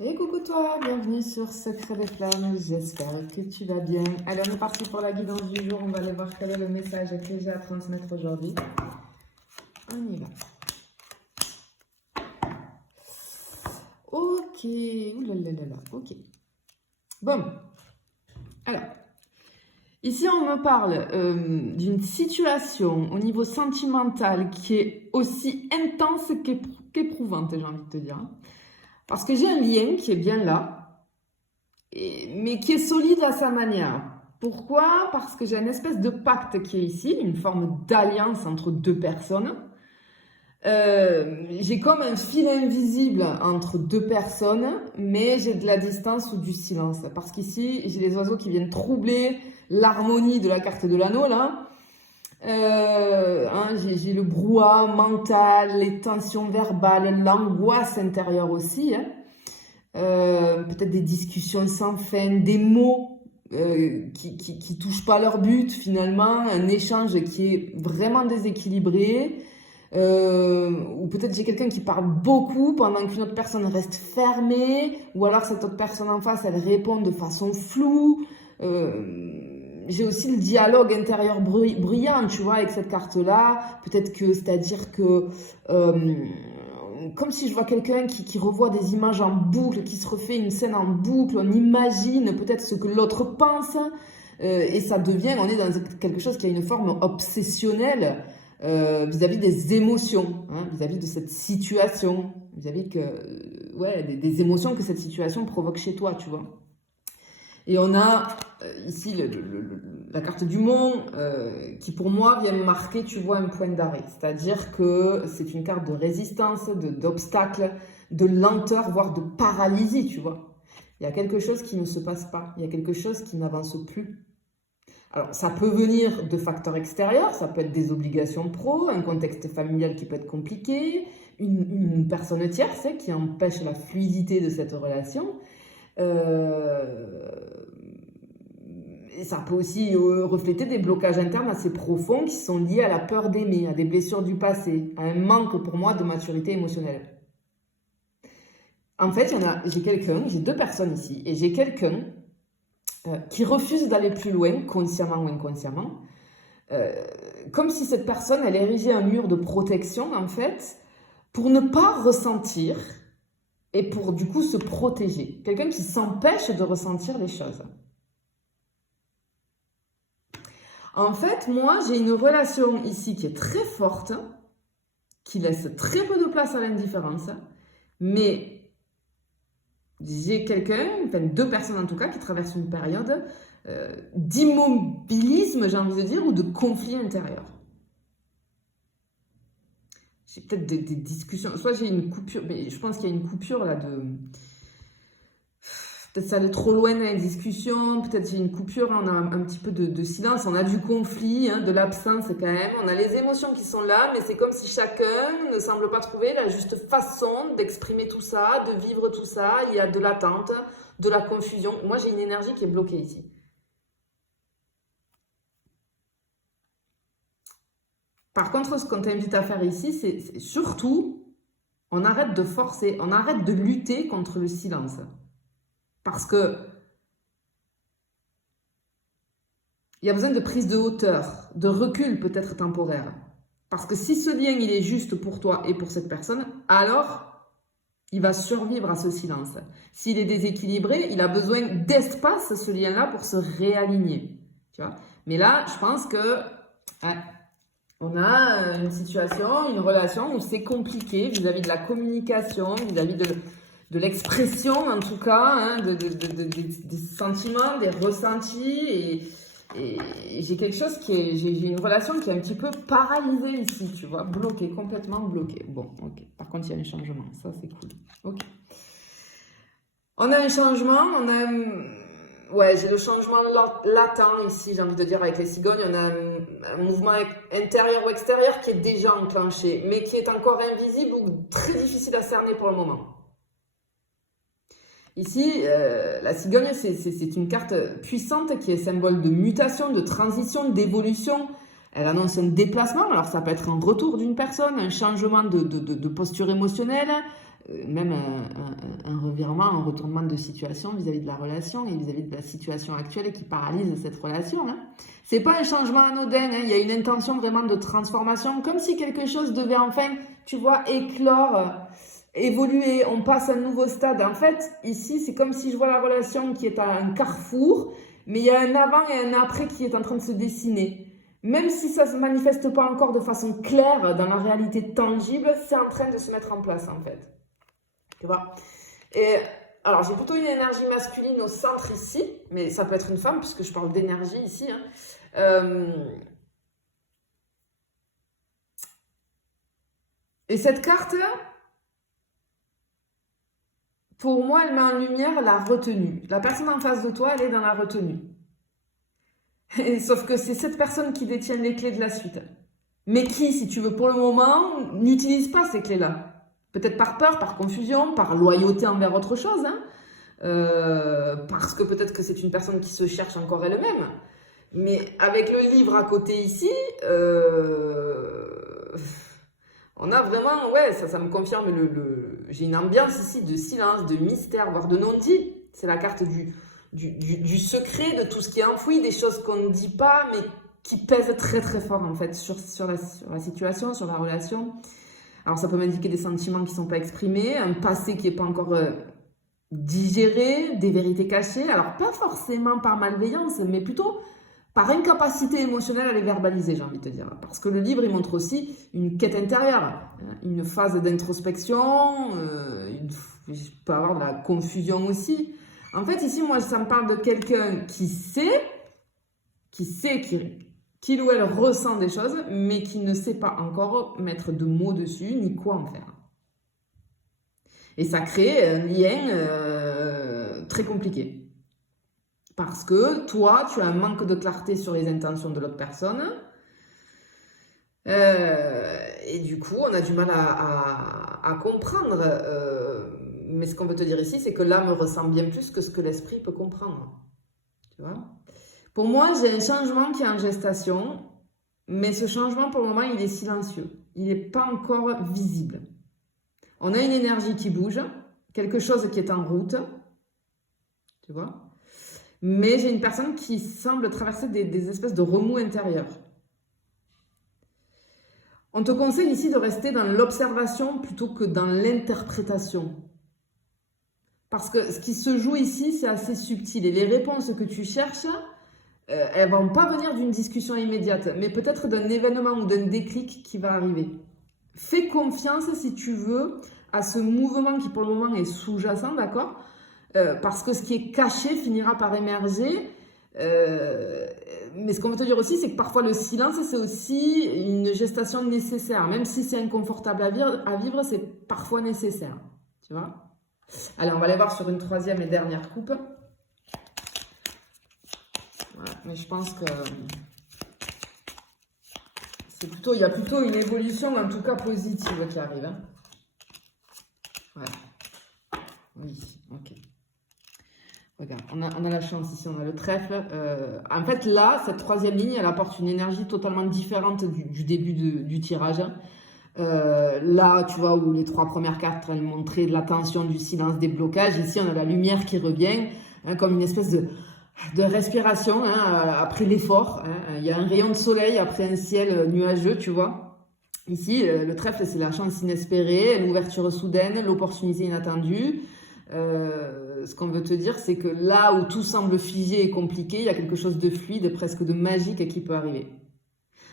Et coucou toi, bienvenue sur Secret des Flammes, j'espère que tu vas bien. Allez, on est parti pour la guidance du jour, on va aller voir quel est le message que j'ai à transmettre aujourd'hui. On y va. Ok, oulalalala, ok. Bon, alors, ici on me parle d'une situation au niveau sentimental qui est aussi intense qu'éprouvante, j'ai envie de te dire. Parce que j'ai un lien qui est bien là, mais qui est solide à sa manière. Pourquoi? Parce que j'ai une espèce de pacte qui est ici, une forme d'alliance entre deux personnes. J'ai comme un fil invisible entre deux personnes, mais j'ai de la distance ou du silence. Parce qu'ici, j'ai les oiseaux qui viennent troubler l'harmonie de la carte de l'anneau, là. J'ai le brouhaha mental, les tensions verbales, l'angoisse intérieure aussi. Peut-être des discussions sans fin, des mots qui touchent pas leur but finalement, un échange qui est vraiment déséquilibré, ou peut-être j'ai quelqu'un qui parle beaucoup pendant qu'une autre personne reste fermée, ou alors cette autre personne en face, elle répond de façon floue. J'ai aussi le dialogue intérieur bruyant, tu vois, avec cette carte-là. Peut-être que, c'est-à-dire que comme si je vois quelqu'un qui revoit des images en boucle, qui se refait une scène en boucle, on imagine peut-être ce que l'autre pense, et ça devient, on est dans quelque chose qui a une forme obsessionnelle vis-à-vis des émotions, hein, vis-à-vis de cette situation, vis-à-vis des émotions que cette situation provoque chez toi, tu vois. Et on a ici la carte du mont qui pour moi vient marquer, tu vois, un point d'arrêt. C'est-à-dire que c'est une carte de résistance, d'obstacle, de lenteur, voire de paralysie, tu vois. Il y a quelque chose qui ne se passe pas, il y a quelque chose qui n'avance plus. Alors, ça peut venir de facteurs extérieurs, ça peut être des obligations pro, un contexte familial qui peut être compliqué, une personne tierce qui empêche la fluidité de cette relation. Et ça peut aussi refléter des blocages internes assez profonds qui sont liés à la peur d'aimer, à des blessures du passé, à un manque pour moi de maturité émotionnelle. En fait, j'ai deux personnes ici, et j'ai quelqu'un qui refuse d'aller plus loin, consciemment ou inconsciemment, comme si cette personne, elle érigeait un mur de protection, en fait, pour ne pas ressentir et pour du coup se protéger. Quelqu'un qui s'empêche de ressentir les choses. En fait, moi, j'ai une relation ici qui est très forte, qui laisse très peu de place à l'indifférence, mais j'ai quelqu'un, enfin deux personnes en tout cas, qui traversent une période d'immobilisme, j'ai envie de dire, ou de conflit intérieur. J'ai peut-être des discussions, soit j'ai une coupure, mais je pense qu'il y a une coupure là de... Peut-être ça allait trop loin dans les discussions, peut-être j'ai une coupure, on a un petit peu de silence, on a du conflit, hein, de l'absence quand même, on a les émotions qui sont là, mais c'est comme si chacun ne semble pas trouver la juste façon d'exprimer tout ça, de vivre tout ça, il y a de l'attente, de la confusion. Moi j'ai une énergie qui est bloquée ici. Par contre, ce qu'on t'invite à faire ici, c'est surtout, on arrête de forcer, on arrête de lutter contre le silence. Parce que il y a besoin de prise de hauteur, de recul peut-être temporaire. Parce que si ce lien, il est juste pour toi et pour cette personne, alors il va survivre à ce silence. S'il est déséquilibré, il a besoin d'espace, ce lien-là, pour se réaligner. Tu vois. Mais là, je pense que on a une situation, une relation où c'est compliqué vis-à-vis de la communication, vis-à-vis de l'expression en tout cas, hein, des sentiments, des ressentis, et j'ai quelque chose j'ai une relation qui est un petit peu paralysée ici, tu vois, bloquée, complètement bloquée. Bon, ok, par contre il y a un changement, ça c'est cool, ok. On a un changement, ouais, j'ai le changement latent ici, j'ai envie de dire, avec les cigognes. On a un mouvement intérieur ou extérieur qui est déjà enclenché, mais qui est encore invisible ou très difficile à cerner pour le moment. Ici, la cigogne, c'est une carte puissante qui est symbole de mutation, de transition, d'évolution. Elle annonce un déplacement, alors ça peut être un retour d'une personne, un changement de posture émotionnelle, même un revirement, un retournement de situation vis-à-vis de la relation et vis-à-vis de la situation actuelle qui paralyse cette relation. Hein. C'est pas un changement anodin, hein. Il y a une intention vraiment de transformation, comme si quelque chose devait enfin, tu vois, éclore, évoluer, on passe à un nouveau stade. En fait, ici, c'est comme si je vois la relation qui est à un carrefour, mais il y a un avant et un après qui est en train de se dessiner. Même si ça ne se manifeste pas encore de façon claire dans la réalité tangible, c'est en train de se mettre en place en fait. Tu vois? Et alors j'ai plutôt une énergie masculine au centre ici, mais ça peut être une femme puisque je parle d'énergie ici. Hein. Et cette carte, pour moi, elle met en lumière la retenue. La personne en face de toi, elle est dans la retenue. Et sauf que c'est cette personne qui détient les clés de la suite. Mais qui, si tu veux, pour le moment, n'utilise pas ces clés-là. Peut-être par peur, par confusion, par loyauté envers autre chose. Hein. Parce que peut-être que c'est une personne qui se cherche encore elle-même. Mais avec le livre à côté ici, on a vraiment, ouais, ça me confirme, j'ai une ambiance ici de silence, de mystère, voire de non-dit. C'est la carte du secret, de tout ce qui est enfoui, des choses qu'on ne dit pas, mais qui pèsent très très fort en fait sur la situation, sur la relation. Alors ça peut m'indiquer des sentiments qui ne sont pas exprimés, un passé qui n'est pas encore digéré, des vérités cachées. Alors pas forcément par malveillance, mais plutôt par incapacité émotionnelle à les verbaliser, j'ai envie de te dire. Parce que le livre, il montre aussi une quête intérieure, une phase d'introspection, il peut y avoir de la confusion aussi. En fait, ici, moi, ça me parle de quelqu'un qui sait qu'il ou elle ressent des choses, mais qui ne sait pas encore mettre de mots dessus, ni quoi en faire. Et ça crée un lien très compliqué. Parce que toi, tu as un manque de clarté sur les intentions de l'autre personne. Et du coup, on a du mal à comprendre. Mais ce qu'on veut te dire ici, c'est que l'âme ressent bien plus que ce que l'esprit peut comprendre. Tu vois ? Pour moi, j'ai un changement qui est en gestation. Mais ce changement, pour le moment, il est silencieux. Il n'est pas encore visible. On a une énergie qui bouge. Quelque chose qui est en route. Tu vois ? Mais j'ai une personne qui semble traverser des espèces de remous intérieurs. On te conseille ici de rester dans l'observation plutôt que dans l'interprétation. Parce que ce qui se joue ici, c'est assez subtil. Et les réponses que tu cherches, elles ne vont pas venir d'une discussion immédiate, mais peut-être d'un événement ou d'un déclic qui va arriver. Fais confiance, si tu veux, à ce mouvement qui pour le moment est sous-jacent, d'accord ? Parce que ce qui est caché finira par émerger. Mais ce qu'on veut te dire aussi, c'est que parfois le silence, c'est aussi une gestation nécessaire. Même si c'est inconfortable à vivre, c'est parfois nécessaire. Tu vois ? Allez, on va aller voir sur une troisième et dernière coupe. Voilà, mais je pense que il y a plutôt une évolution, en tout cas positive, qui arrive. Hein. Ouais. Oui, ok. Regarde, on a la chance ici, on a le trèfle. En fait, là, cette troisième ligne, elle apporte une énergie totalement différente du début du tirage. Là, tu vois, où les trois premières cartes elles montraient de la tension, du silence, des blocages. Ici, on a la lumière qui revient, hein, comme une espèce de respiration hein, après l'effort. Hein. Il y a un rayon de soleil après un ciel nuageux, tu vois. Ici, le trèfle, c'est la chance inespérée, l'ouverture soudaine, l'opportunité inattendue. Ce qu'on veut te dire, c'est que là où tout semble figé et compliqué, il y a quelque chose de fluide, presque de magique qui peut arriver.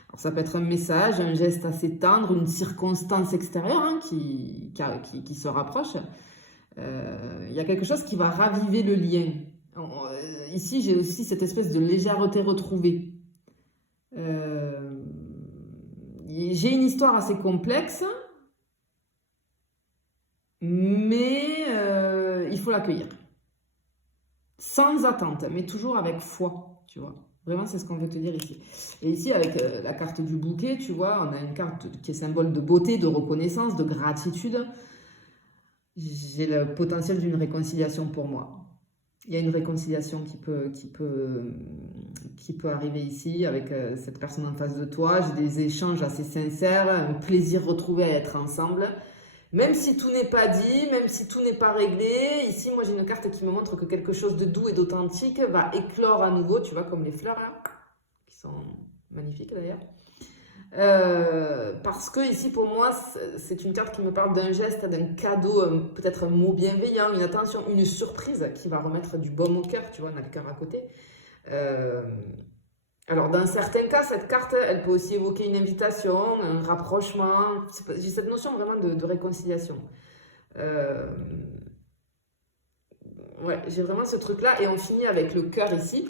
Alors, ça peut être un message, un geste assez tendre, une circonstance extérieure hein, qui se rapproche. Il y a quelque chose qui va raviver le lien. Ici, j'ai aussi cette espèce de légèreté retrouvée. J'ai une histoire assez complexe, mais il faut l'accueillir. Sans attente, mais toujours avec foi, tu vois. Vraiment, c'est ce qu'on veut te dire ici. Et ici, avec la carte du bouquet, tu vois, on a une carte qui est symbole de beauté, de reconnaissance, de gratitude. J'ai le potentiel d'une réconciliation pour moi. Il y a une réconciliation qui peut arriver ici avec cette personne en face de toi. J'ai des échanges assez sincères, un plaisir retrouvé à être ensemble. Même si tout n'est pas dit, même si tout n'est pas réglé, ici, moi, j'ai une carte qui me montre que quelque chose de doux et d'authentique va éclore à nouveau, tu vois, comme les fleurs, là, qui sont magnifiques, d'ailleurs. Parce que ici, pour moi, c'est une carte qui me parle d'un geste, d'un cadeau, peut-être un mot bienveillant, une attention, une surprise qui va remettre du baume au cœur, tu vois, on a le cœur à côté. Alors, dans certains cas, cette carte, elle peut aussi évoquer une invitation, un rapprochement. J'ai cette notion vraiment de réconciliation. Ouais, j'ai vraiment ce truc-là. Et on finit avec le cœur ici.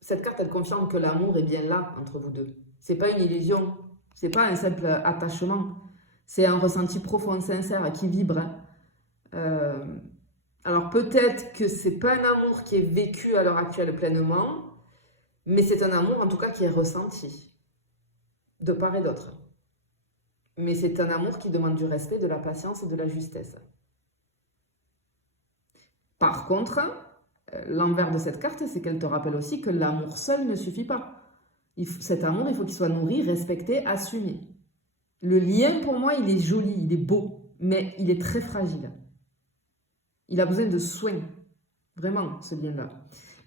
Cette carte, elle confirme que l'amour est bien là entre vous deux. C'est pas une illusion. C'est pas un simple attachement. C'est un ressenti profond, sincère, qui vibre. Alors peut-être que c'est pas un amour qui est vécu à l'heure actuelle pleinement, mais c'est un amour en tout cas qui est ressenti, de part et d'autre. Mais c'est un amour qui demande du respect, de la patience et de la justesse. Par contre, l'envers de cette carte, c'est qu'elle te rappelle aussi que l'amour seul ne suffit pas. Cet amour, il faut qu'il soit nourri, respecté, assumé. Le lien, pour moi, il est joli, il est beau, mais il est très fragile. Il a besoin de soins, vraiment, ce lien-là.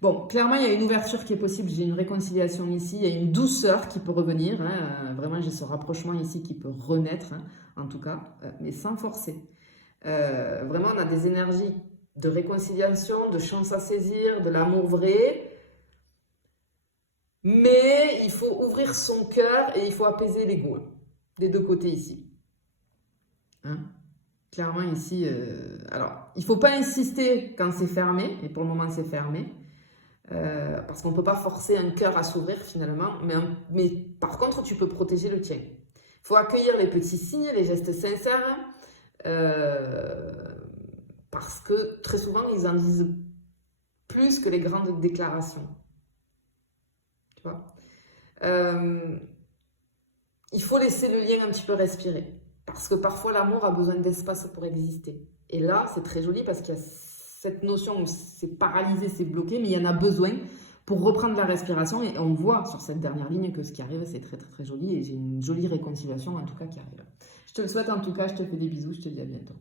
Bon, clairement, il y a une ouverture qui est possible, j'ai une réconciliation ici, il y a une douceur qui peut revenir, hein, vraiment, j'ai ce rapprochement ici qui peut renaître, hein, en tout cas, mais sans forcer. Vraiment, on a des énergies de réconciliation, de chance à saisir, de l'amour vrai, mais il faut ouvrir son cœur et il faut apaiser l'ego, des deux côtés ici. Hein? Clairement ici, alors, il ne faut pas insister quand c'est fermé, et pour le moment c'est fermé, parce qu'on ne peut pas forcer un cœur à s'ouvrir finalement, mais par contre tu peux protéger le tien. Il faut accueillir les petits signes, les gestes sincères, parce que très souvent ils en disent plus que les grandes déclarations. Tu vois, il faut laisser le lien un petit peu respirer. Parce que parfois, l'amour a besoin d'espace pour exister. Et là, c'est très joli parce qu'il y a cette notion où c'est paralysé, c'est bloqué, mais il y en a besoin pour reprendre la respiration. Et on voit sur cette dernière ligne que ce qui arrive, c'est très, très, très joli. Et j'ai une jolie réconciliation, en tout cas, qui arrive. Je te le souhaite, en tout cas. Je te fais des bisous. Je te dis à bientôt.